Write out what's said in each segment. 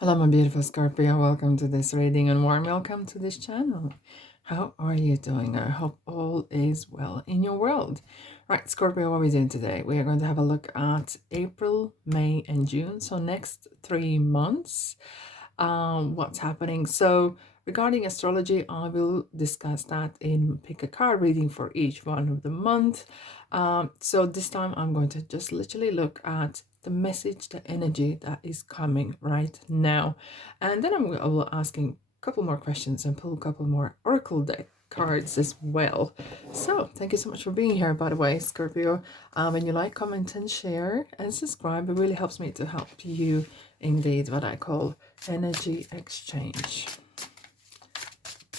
Hello, my beautiful Scorpio. Welcome to this reading and warm welcome to this channel. How are you doing? I hope all is well in your world. Right, Scorpio, what are we doing today? We are going to have a look at April, May, and June. So next 3 months, what's happening. So regarding astrology, I will discuss that in pick a card reading for each one of the month. So this time I'm going to just literally look at the message, the energy that is coming right now. And then I will asking a couple more questions and pull a couple more oracle deck cards as well. So thank you so much for being here, by the way, Scorpio. When you like, comment, and share and subscribe, it really helps me to help you indeed what I call energy exchange.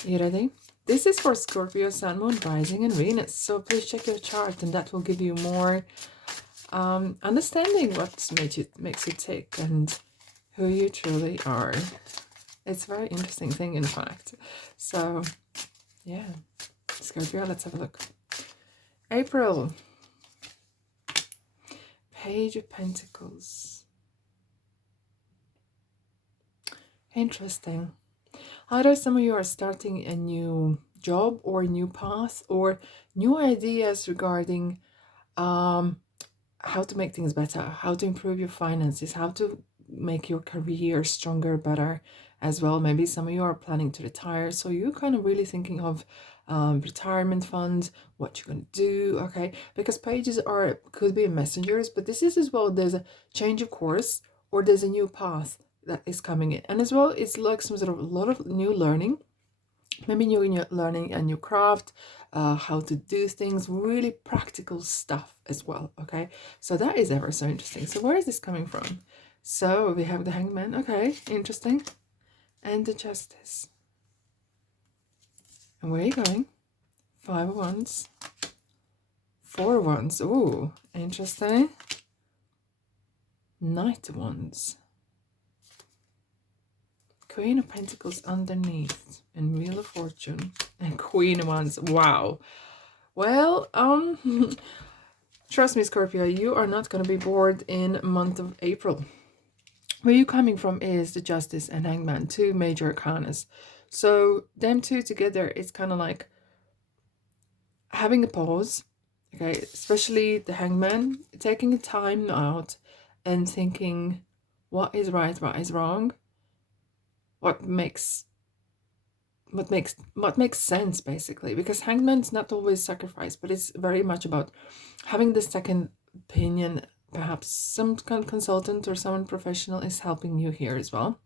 You ready? This is for Scorpio, Sun, Moon, Rising, and Venus. So please check your chart, and that will give you more understanding what makes you tick and who you truly are. It's a very interesting thing, in fact. So, yeah, Scorpio, let's have a look. April, Page of Pentacles. Interesting. Either some of you are starting a new job or a new path or new ideas regarding how to make things better, how to improve your finances, how to make your career stronger, better as well. Maybe some of you are planning to retire, so you're kind of really thinking of retirement funds, what you're going to do, okay? Because pages could be messengers, but this is as well, there's a change of course or there's a new path that is coming in. And as well, it's like some sort of a lot of new learning. Maybe you're learning a new craft, how to do things, really practical stuff as well, okay? So that is ever so interesting. So where is this coming from? So we have the Hangman, okay, interesting. And the Justice. And where are you going? 5 of Wands. 4 of Wands, ooh, interesting. Knight of Wands. Queen of Pentacles underneath, and Wheel of Fortune, and Queen of Wands. Wow. Well, trust me, Scorpio, you are not going to be bored in month of April. Where you're coming from is the Justice and Hangman, 2 major arcanas. So them 2 together, it's kind of like having a pause, okay? Especially the Hangman, taking a time out and thinking what is right, what is wrong, what makes sense, basically. Because Hangman's not always sacrifice, but it's very much about having the second opinion. Perhaps some kind of consultant or someone professional is helping you here as well,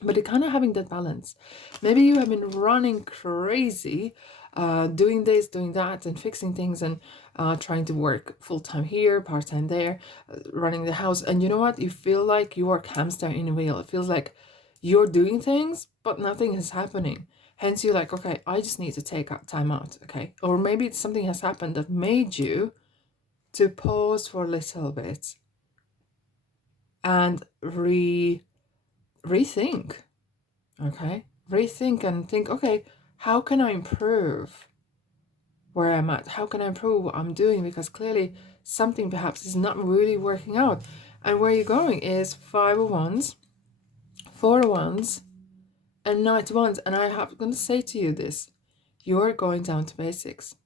but you're kind of having that balance. Maybe you have been running crazy, doing this, doing that, and fixing things, and trying to work full-time here, part-time there, running the house, and you know what, you feel like you are hamster in a wheel. It feels like you're doing things but nothing is happening. Hence you're like, okay, I just need to take time out, okay? Or maybe something has happened that made you to pause for a little bit and rethink, okay? Rethink and think, okay, how can I improve where I'm at? How can I improve what I'm doing? Because clearly something perhaps is not really working out. And where you're going is 5 of Wands, 4 of Wands, and Knight of Wands. And I'm going to say to you this, you're going down to basics.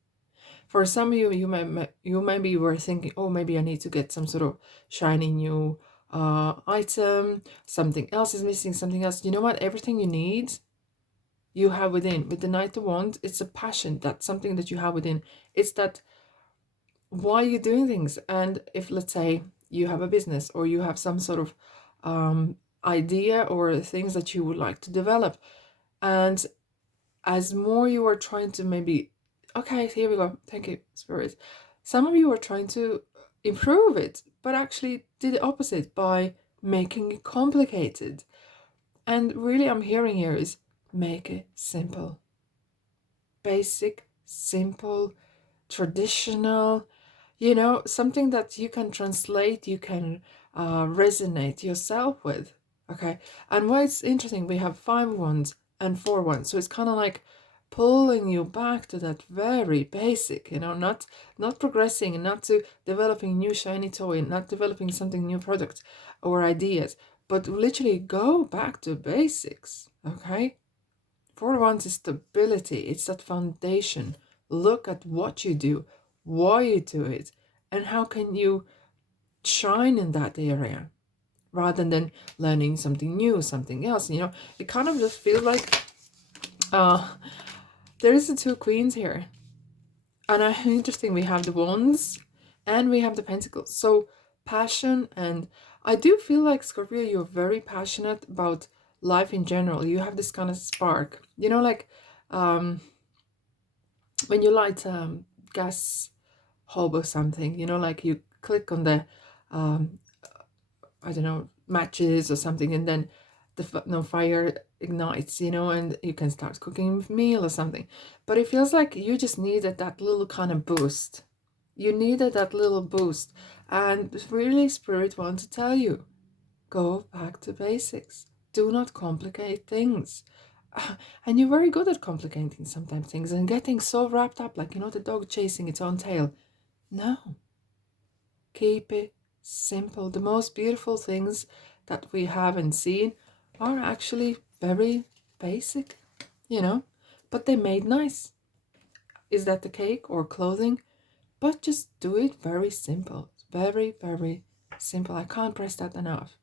For some of you, you maybe were thinking, oh, maybe I need to get some sort of shiny new item, something else is missing, something else. You know what? Everything you need, you have within. With the Knight of Wands, it's a passion. That's something that you have within. It's that why you're doing things. And if, let's say, you have a business or you have some sort of idea or things that you would like to develop, and as more you are trying to maybe, okay, here we go, thank you, Spirit. Some of you are trying to improve it, but actually did the opposite by making it complicated. And really I'm hearing here is make it simple. Basic, simple, traditional, you know, something that you can translate, you can resonate yourself with, okay? And why it's interesting, we have 5 Wands and 4 Wands, so it's kind of like pulling you back to that very basic, you know, not progressing, not to developing new shiny toy, not developing something new product or ideas, but literally go back to basics, okay? 4 of Wands is stability. It's that foundation. Look at what you do, why you do it, and how can you shine in that area rather than learning something new, something else. You know, it kind of just feels like there is the 2 queens here. And interesting, we have the Wands and we have the Pentacles. So passion, and I do feel like, Scorpio, you're very passionate about life in general. You have this kind of spark. You know, like when you light gas hob or something, you know, like you click on the, I don't know, matches or something, and then the fire ignites, you know, and you can start cooking a meal or something. But it feels like you just needed that little kind of boost. You needed that little boost. And really, Spirit wants to tell you, go back to basics. Do not complicate things. And you're very good at complicating sometimes things and getting so wrapped up, like, you know, the dog chasing its own tail. No. Keep it simple. The most beautiful things that we haven't seen are actually very basic, you know, but they made nice. Is that the cake or clothing? But just do it very simple. Very, very simple. I can't press that enough.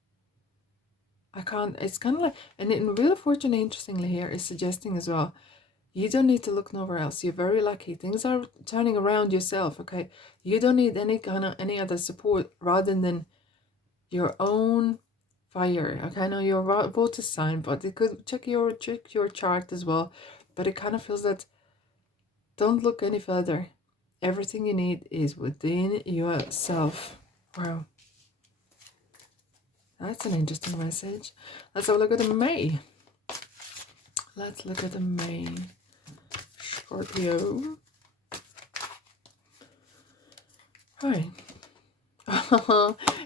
I can't. It's kind of like, and in Wheel of Fortune, interestingly, here is suggesting as well, you don't need to look nowhere else. You're very lucky. Things are turning around yourself, okay? You don't need any other support rather than your own fire. Okay, I know you're a water sign, but it could check your chart as well. But it kind of feels that don't look any further. Everything you need is within yourself. Wow. That's an interesting message. Let's have a look at the May. Let's look at the May. Scorpio. Right.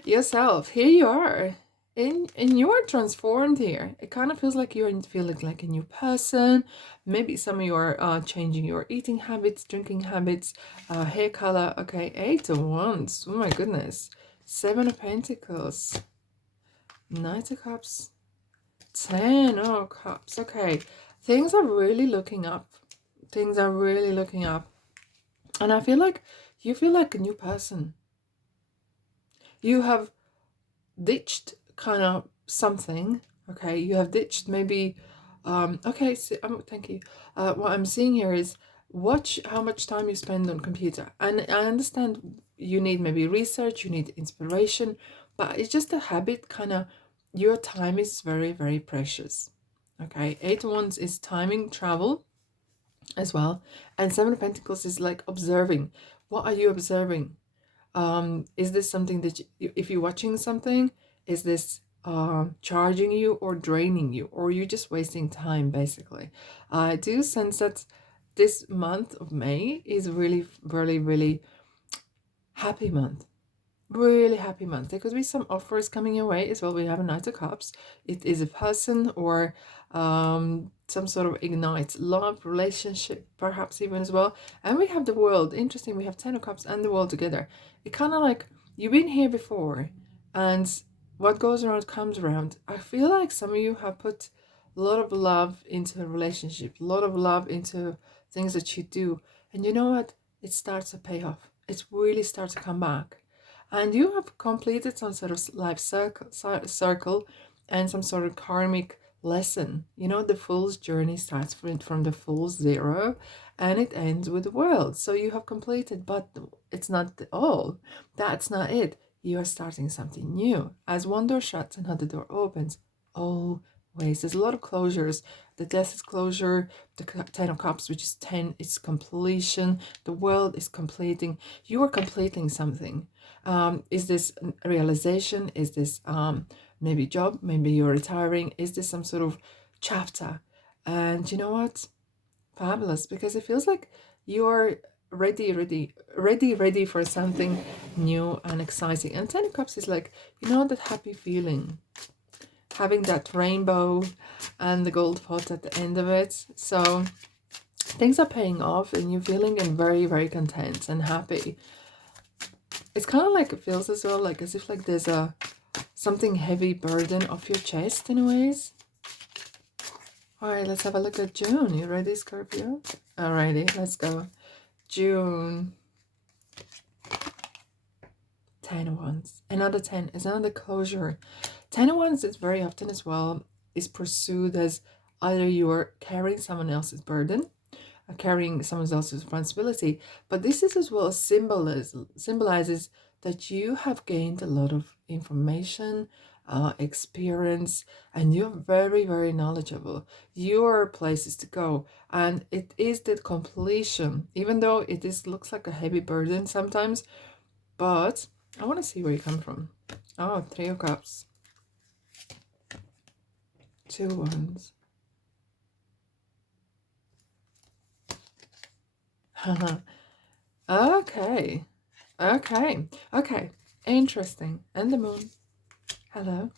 Yourself. Here you are. And you're transformed here. It kind of feels like you're feeling like a new person. Maybe some of you are changing your eating habits, drinking habits, hair color. Okay, 8 of Wands. Oh my goodness. 7 of Pentacles. Knight of Cups. 10 of Cups. Okay, things are really looking up. Things are really looking up. And I feel like you feel like a new person. You have ditched kind of something, okay? You have ditched maybe, okay, so, thank you. What I'm seeing here is watch how much time you spend on computer. And I understand you need maybe research, you need inspiration, but it's just a habit, kind of, your time is very, very precious, okay? 8 of Wands is timing, travel as well. And 7 of Pentacles is like observing. What are you observing? Is this something that if you're watching something, is this charging you or draining you, or are you just wasting time, basically? I do sense that this month of May is really, really, really happy month. Really happy month. There could be some offers coming your way as well. We have a Knight of Cups. It is a person or some sort of ignite love relationship, perhaps even as well. And we have the World. Interesting, we have 10 of Cups and the World together. It kind of like you've been here before, and what goes around comes around. I feel like some of you have put a lot of love into a relationship, a lot of love into things that you do, and you know what, it starts to pay off. It really starts to come back. And you have completed some sort of life circle and some sort of karmic lesson. You know, the Fool's journey starts from the Fool's 0 and it ends with the World. So you have completed, but it's not all. That's not it. You are starting something new. As one door shuts, another door opens. Always. There's a lot of closures. The Death is closure. The 10 of Cups, which is 10, is completion. The World is completing. You are completing something. Is this a realization? Is this maybe job? Maybe you're retiring? Is this some sort of chapter? And you know what? Fabulous, because it feels like you're ready for something new and exciting. And 10 of Cups is like, you know, that happy feeling, having that rainbow and the gold pot at the end of it. So things are paying off and you're feeling very, very content and happy. It's kind of like, it feels as well like as if like there's a something heavy burden off your chest in a ways. All right, let's have a look at June. You ready, Scorpio? Alrighty, let's go. June. 10 of Wands. Another 10 is another closure. 10 of Wands is very often as well is pursued as either you're carrying someone else's burden or carrying someone else's responsibility. But this is as well symbolizes that you have gained a lot of information, experience, and you're very, very knowledgeable. Your places to go, and it is the completion, even though it looks like a heavy burden sometimes. But I want to see where you come from. Oh, 3 of Cups, 2 Wands. Okay, okay, interesting. And the Moon. Hello.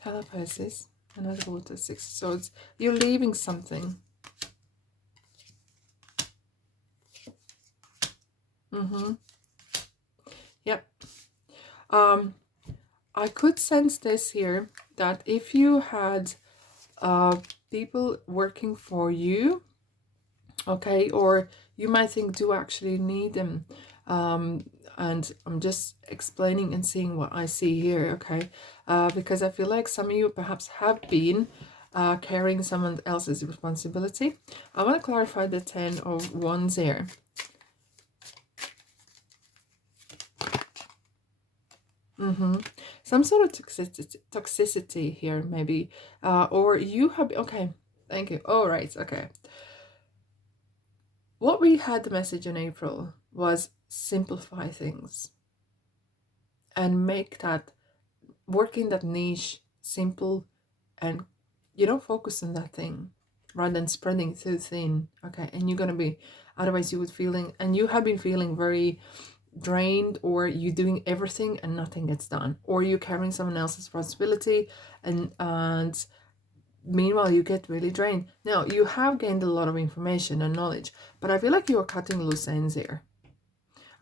Hello, Pisces. Another water, 6 of Swords. You're leaving something. Yep. I could sense this here, that if you had people working for you, okay, or you might think, do I actually need them? And I'm just explaining and seeing what I see here, okay? Because I feel like some of you perhaps have been carrying someone else's responsibility. I want to clarify the 10 of Wands here. Some sort of toxicity here, maybe. Or you have... Okay, thank you. All right, okay. What we had the message in April was simplify things and make that, work in that niche simple, and focus on that thing rather than spreading too thin. Okay, and you're gonna be, otherwise you would feeling, and you have been feeling very drained, or you doing everything and nothing gets done, or you're carrying someone else's responsibility, and meanwhile you get really drained. Now you have gained a lot of information and knowledge, but I feel like you're cutting loose ends here.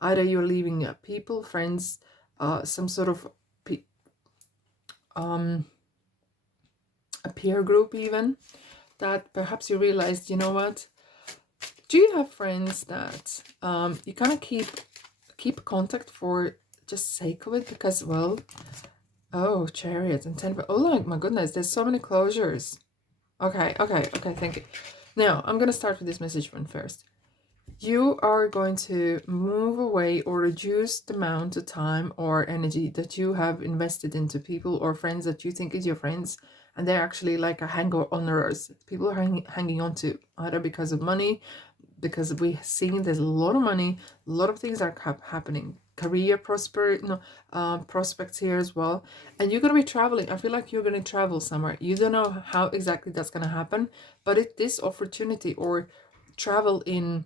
Either you're leaving people, friends, some sort of a peer group even, that perhaps you realized, you know what, do you have friends that you kind of keep contact for just sake of it, because, well, oh, Chariot and 10, oh my goodness, there's so many closures. Okay, thank you. Now I'm gonna start with this message one first. You are going to move away or reduce the amount of time or energy that you have invested into people or friends that you think is your friends, and they're actually like a hang-on-ers. People are hanging on to, either because of money, because we've seen there's a lot of money, a lot of things are happening, career prospects here as well, and you're going to be traveling. I feel like you're going to travel somewhere. You don't know how exactly that's going to happen, but this opportunity, or travel in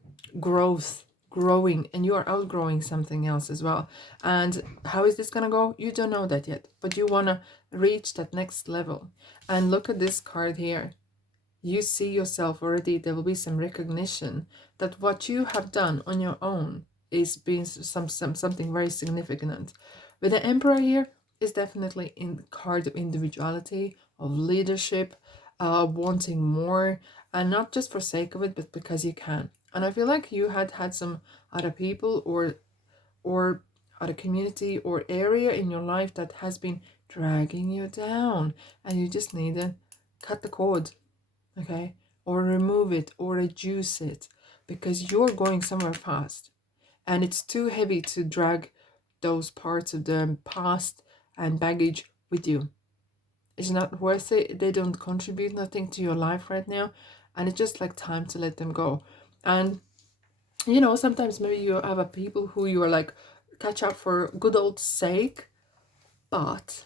growing, and you are outgrowing something else as well. And how is this gonna go? You don't know that yet, but you want to reach that next level. And look at this card here. You see yourself already. There will be some recognition that what you have done on your own is being something very significant. With the Emperor here, is definitely in card of individuality, of leadership, wanting more, and not just for sake of it, but because you can. And I feel like you had some other people or other community or area in your life that has been dragging you down, and you just need to cut the cord, okay, or remove it or reduce it, because you're going somewhere fast, and it's too heavy to drag those parts of the past and baggage with you. It's not worth it. They don't contribute nothing to your life right now, and it's just like time to let them go. And sometimes maybe you have a people who you are like catch up for good old sake, but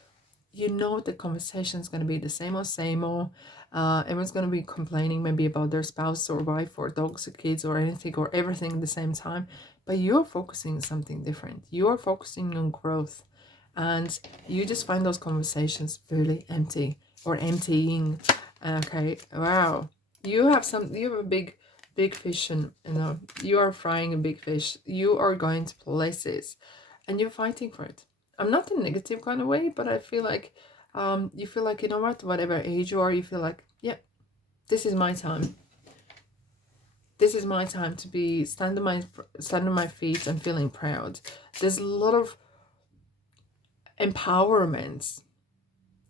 the conversation is going to be the same old. Everyone's going to be complaining maybe about their spouse or wife or dogs or kids or anything or everything at the same time, but you're focusing on something different. You're focusing on growth, and you just find those conversations really empty or emptying. Okay, wow, you have a big fish, and you are frying a big fish. You are going to places, and you're fighting for it. I'm not in a negative kind of way, but I feel like you feel like, you know what, whatever age you are, you feel like, yeah, this is my time. This is my time to be stand on my feet and feeling proud. There's a lot of empowerment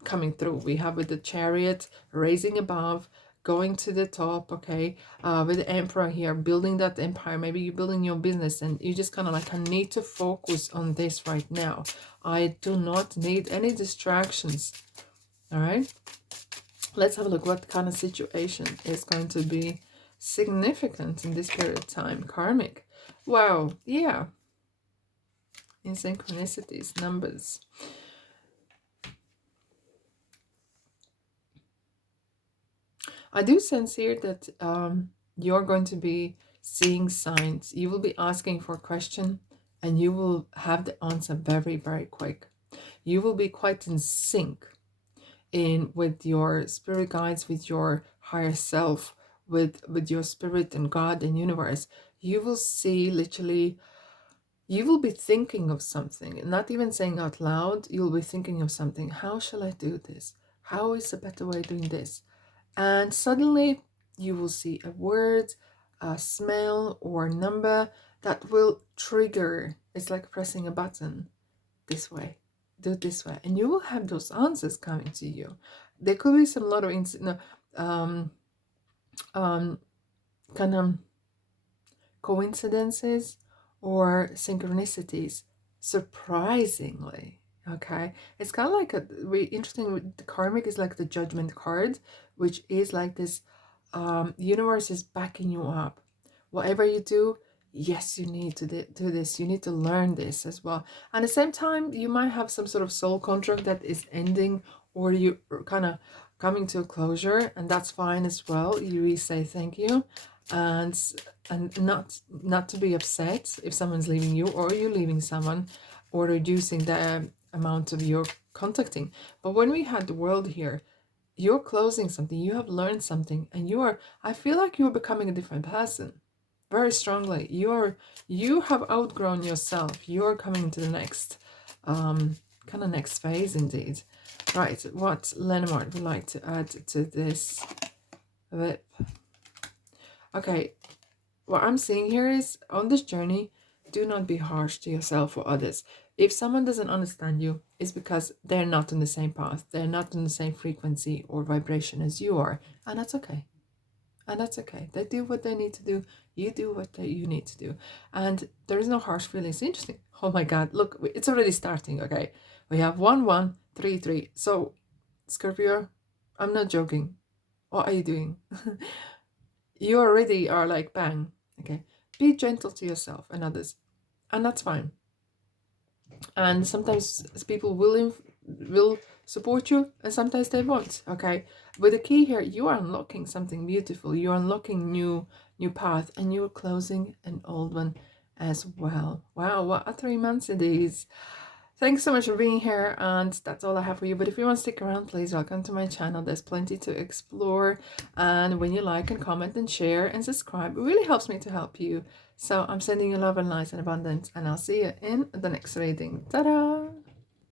coming through. We have with the Chariot raising above, going to the top, okay, with the Emperor here, building that empire. Maybe you're building your business and you just kind of like, I need to focus on this right now. I do not need any distractions. All right, let's have a look what kind of situation is going to be significant in this period of time. Karmic. Wow, yeah, in synchronicities, numbers. I do sense here that you're going to be seeing signs. You will be asking for a question and you will have the answer very, very quick. You will be quite in sync with your spirit guides, with your higher self, with your spirit and God and universe. You will see literally, you will be thinking of something, not even saying out loud. You'll be thinking of something. How shall I do this? How is a better way of doing this? And suddenly you will see a word, a smell, or a number that will trigger. It's like pressing a button. This way, do it this way, and you will have those answers coming to you. There could be some lot of kind of coincidences or synchronicities, surprisingly. Okay, it's kind of like a really interesting. The karmic is like the judgment card, which is like this universe is backing you up. Whatever you do, yes, you need to do this. You need to learn this as well. And at the same time, you might have some sort of soul contract that is ending, or you kind of coming to a closure, and that's fine as well. You really say thank you, and not to be upset if someone's leaving you or you leaving someone, or reducing the amount of your contacting. But when we had the world here, you're closing something, you have learned something, and I feel like you're becoming a different person very strongly. You have outgrown yourself. You're coming to the next kind of next phase indeed. Right, what Leonard would like to add to this whip? Okay, what I'm seeing here is, on this journey, do not be harsh to yourself or others. If someone doesn't understand you, it's because they're not on the same path. They're not on the same frequency or vibration as you are. And that's okay. And that's okay. They do what they need to do. You do what you need to do. And there is no harsh feelings. Interesting. Oh my God. Look, it's already starting. Okay. We have 1, 1, 3, 3. So, Scorpio, I'm not joking. What are you doing? You already are like, bang. Okay. Be gentle to yourself and others. And that's fine. And sometimes people will support you, and sometimes they won't. Okay, but the key here, you are unlocking something beautiful. You're unlocking new path, and you're closing an old one as well. Wow, what a 3 months it is. Thanks so much for being here, and that's all I have for you. But if you want to stick around, please welcome to my channel. There's plenty to explore, and when you like and comment and share and subscribe, it really helps me to help you. So I'm sending you love and light and abundance, and I'll see you in the next reading. Ta-da!